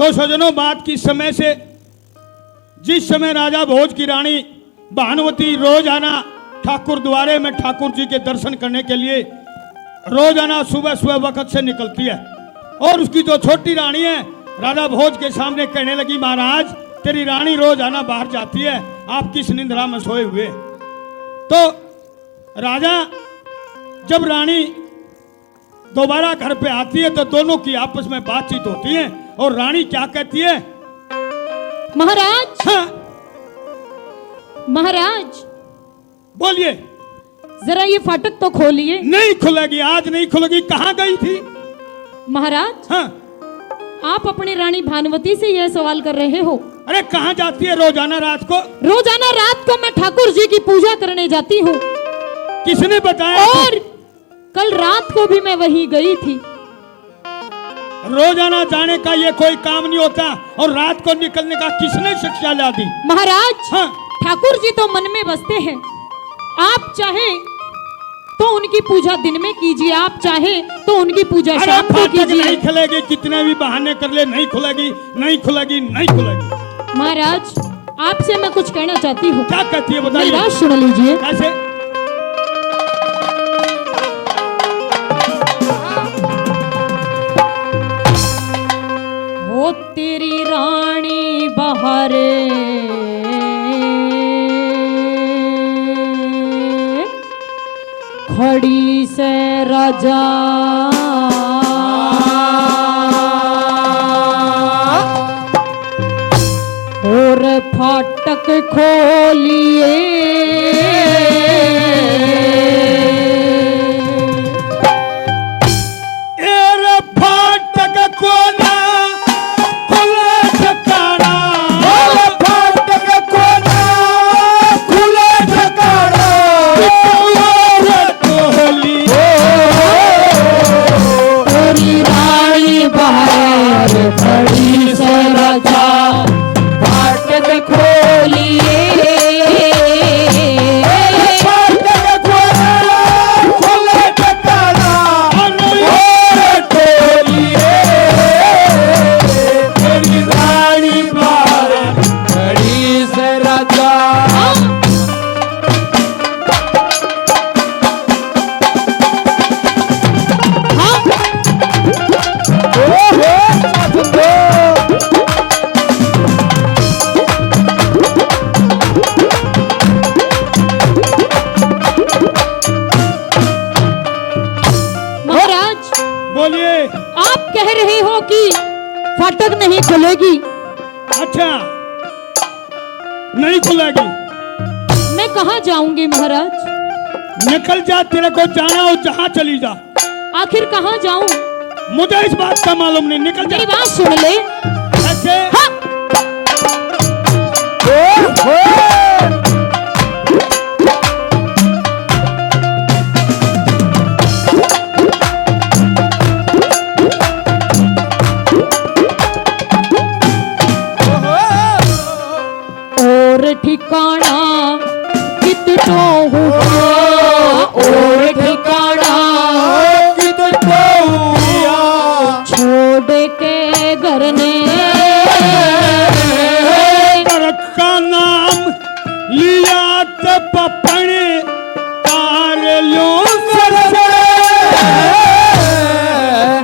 तो सजनों, बात किस समय से, जिस समय राजा भोज की रानी भानुवती रोजाना ठाकुर द्वारे में ठाकुर जी के दर्शन करने के लिए रोजाना सुबह सुबह वक्त से निकलती है, और उसकी जो छोटी रानी है राजा भोज के सामने कहने लगी, महाराज तेरी रानी रोजाना बाहर जाती है, आप किस निंद्रा में सोए हुए। तो राजा जब रानी दोबारा घर पे आती है तो दोनों की आपस में बातचीत होती है, और रानी क्या कहती है, महाराज। हाँ महाराज बोलिए। जरा ये फाटक तो खोलिए। नहीं खुलेगी, आज नहीं खुलेगी। कहाँ गई थी महाराज? हाँ, आप अपनी रानी भानुवती से यह सवाल कर रहे हो? अरे कहाँ जाती है रोजाना रात को? रोजाना रात को मैं ठाकुर जी की पूजा करने जाती हूँ। किसने बताया? और कल रात को भी मैं वहीं गई थी। रोजाना जाने का ये कोई काम नहीं होता, और रात को निकलने का किसने शिक्षा ला दी? महाराज, हाँ, ठाकुर जी तो मन में बसते हैं। आप चाहे तो उनकी पूजा दिन में कीजिए, आप चाहे तो उनकी पूजा शाम को कीजिए। नहीं खुलेगी, कितने भी बहाने कर ले, नहीं खुलेगी, नहीं खुलेगी, नहीं खुलेगी। महाराज, आपसे मैं कुछ कहना चाहती हूँ। क्या कहती है बताइए? बात सुन लीजिए। कैसे? हो तेरी रानी बहारे खड़ी से राजा, और फाटक खोलिए। फाटक नहीं खुलेगी। अच्छा, नहीं खुलेगी। मैं कहाँ जाऊंगी महाराज? निकल जा, तेरे को जाना हो जहाँ चली जा। आखिर कहाँ जाऊं? मुझे इस बात का मालूम नहीं, निकल जा। मेरी बात सुन ले। ऐसे? हाँ। ठिकाना कितना हुआ, और ठिकाना कितना हुआ, छोड़ के घर ने घर का नाम लिया तो पपन तार लो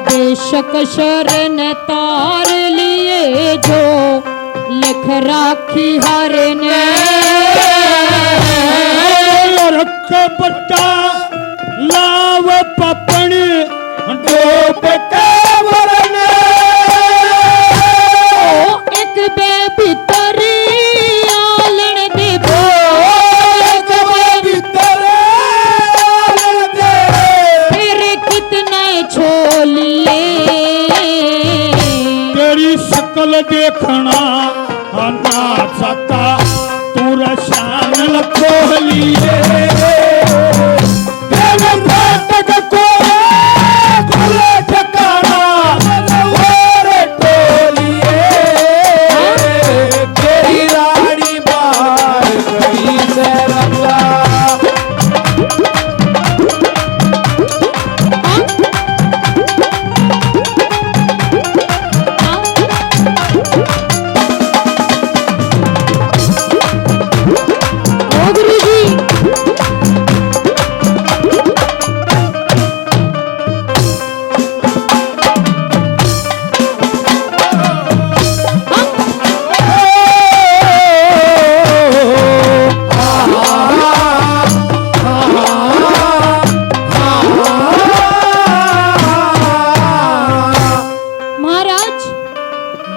बेशक शरण तार लिए जो लिख राखी हर ने, रख बट्टा लाव पपन डोब के वरने, एक बे भीतर आलन दे, एक बे भीतर आलन दे, फिर कितने छोलिए, तेरी शकल देखना ना सता तू रशान खोलिए,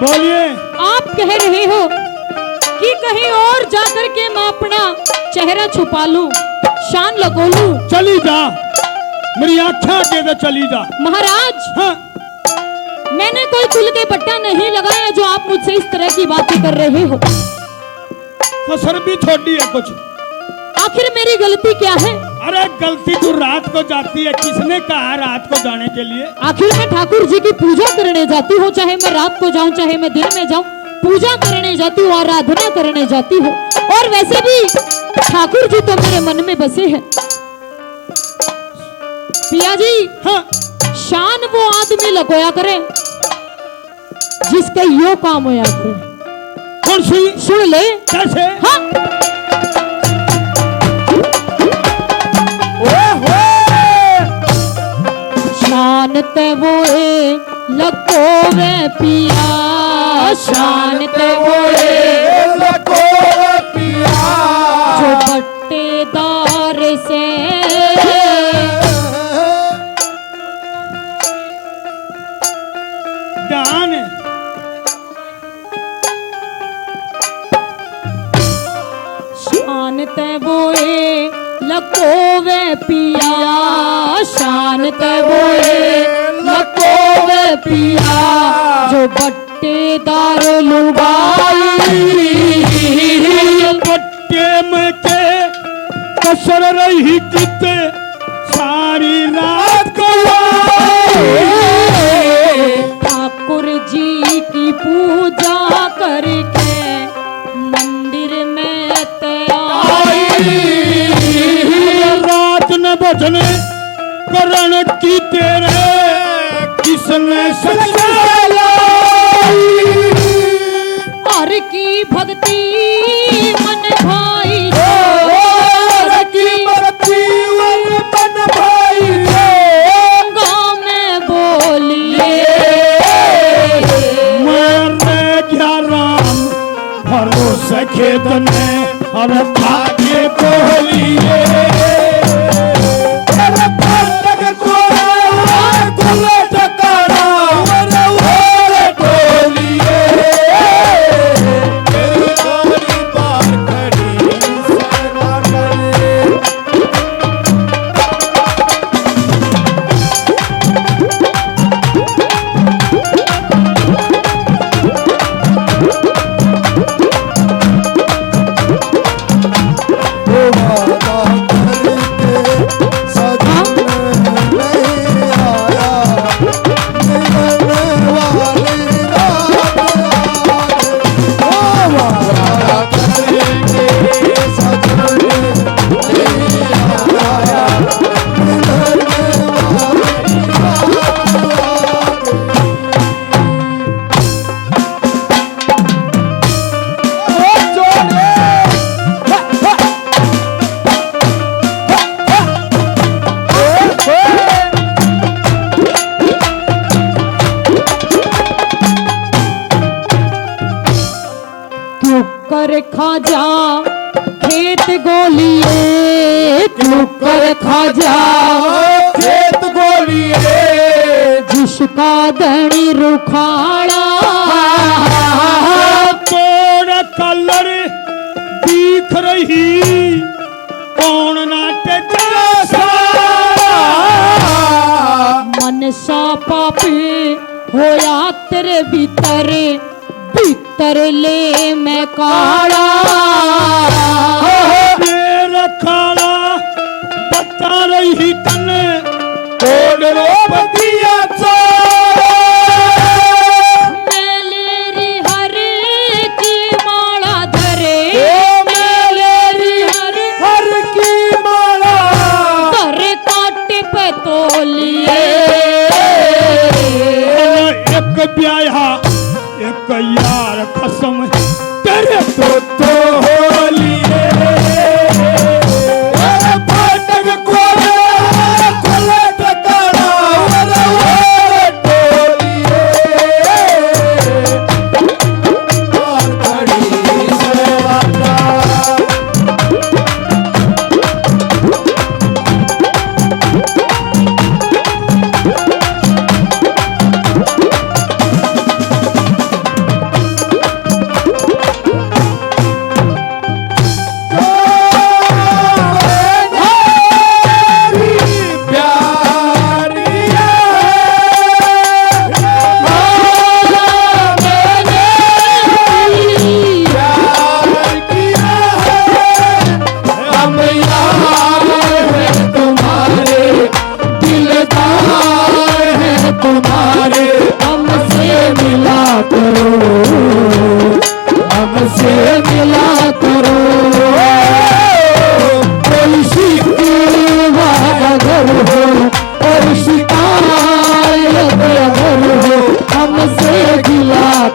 बोलिए। आप कह रहे हो कि कहीं और जाकर के मैं अपना चेहरा छुपा लूं, शान लगो लूं। चली जा, मेरी आँखें के तो चली जा। महाराज, हाँ, मैंने कोई कुल के पट्टा नहीं लगाया जो आप मुझसे इस तरह की बातें कर रहे हो। कसर भी छोड़ी है कुछ। आखिर मेरी गलती क्या है? अरे गलती तू रात को जाती है, किसने कहा रात को जाने के लिए? आखिर मैं ठाकुर जी की पूजा करने जाती हूँ, चाहे मैं रात को जाऊं चाहे मैं दिन में जाऊं, पूजा करने जाती हूँ, आराधना करने जाती हूँ। और वैसे भी ठाकुर जी तो मेरे मन में बसे हैं। पिया जी, हाँ, शान वो आदमी लगोया करे जिसका यो काम होया करे। कौन सी? सुन ले। कैसे? हाँ, शान ते वो लगो वे पिया, शान ते वो लगो पिया, जो बट्टेदार से ध्यान। शान ते वो लगो वे पिया, शान ते वो लगो वे पिया, जो बट्टेदार लुगाई। पट्टे में के कसर रही किते सारी रात को। ठाकुर जी की पूजा करके मंदिर में रात न भजन करण की तेरे किसने हर की भक्ति मन भाई, हर की भक्ति मन भाई, गाँव में बोलिए मैं क्या राम भरोसे खेत में और भाग्य बोलिए। कर खा जा खेत गोलिए, क्यों कर खा जा खेत गोलिए, जिसका धनी रुखाड़ा। तोड़ कलर दिख रही कौन नाटे जैसा। मन सा पापी होया तेरे भीतर, भीतर ले मैं काला। मेरा काला बता रही तने तोड़ रोप दिया मेलेरी हर की माला धरे, मेलेरी हर की माला, धरे काटे पे तोलिए। एक ब्याह एक यार कसम तेरे तो होलिए। फाटक खोले खोले टकरा वर टोलिए, और घड़ी से वाटा।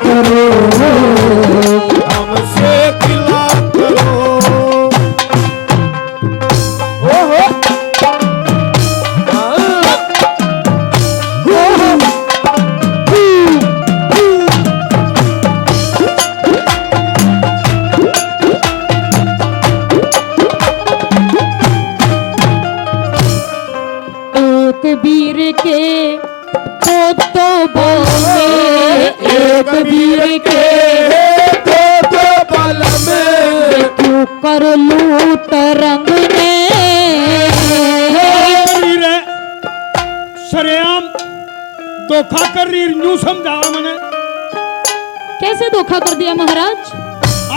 करो, हमसे गिला करो। ओहो एक वीर के तो बोले, एक वीर के दो बल में क्यों कर लूट रंग ने। कर रही सरेआम धोखा कर रही न्यू समझावा मैंने। कैसे धोखा कर दिया महाराज?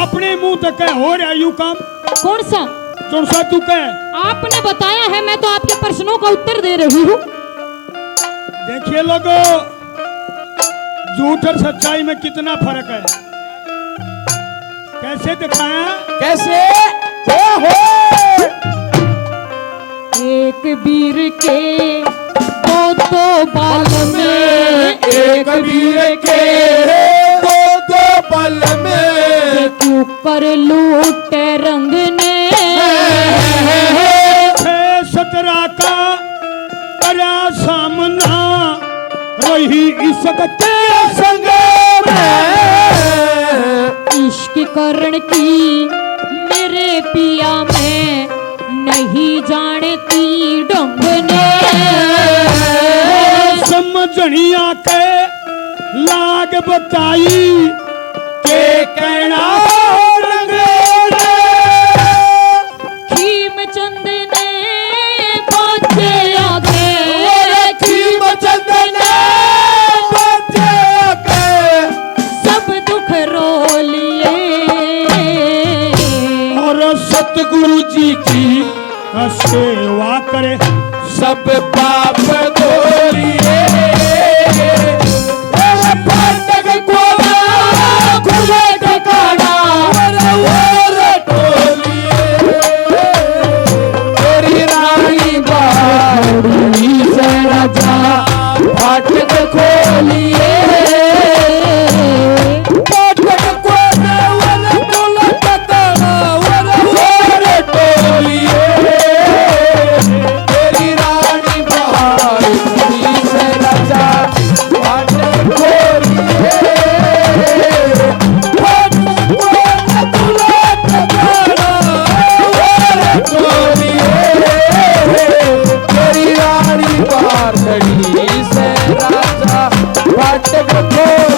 अपने मुंह तक है हो रहा यू काम। कौन सा? कौन सा तू कह? आपने बताया है, मैं तो आपके प्रश्नों का उत्तर दे रही हूँ। देखिए लोगों, झूठ और सच्चाई में कितना फर्क है। कैसे दिखाया? कैसे? ओहो एक वीर के दो बाल में, एक वीर के दो बल में क्यों कर लूट रंग ने। 17 का करा सामना रही इसक तेरा संग में। इश्क करण की मेरे पिया में नहीं जानती ढंग ने। समझनिया के लाग बताई के कहना रंगेला। खीम चंद ने पहुंचे आगे, खीम चंद ने पहुंचे आगे, सब दुख रो लिए और सतगुरु जी की सेवा करे, सब पाप धोलिए। फाटक खोला खुले ठिकाना और टोलिए। तेरी रानी बाड़ी से राजा फाटक खोलिए। फाटक खोला और खुले ठिकाना और टोलिए। तेरी रानी बाड़ी से राजा फाटक खोलिए। फाटक खोला खुले ठिकाना और टोलिए। तेरी रानी बाड़ी से राजा फाटक खोलिए।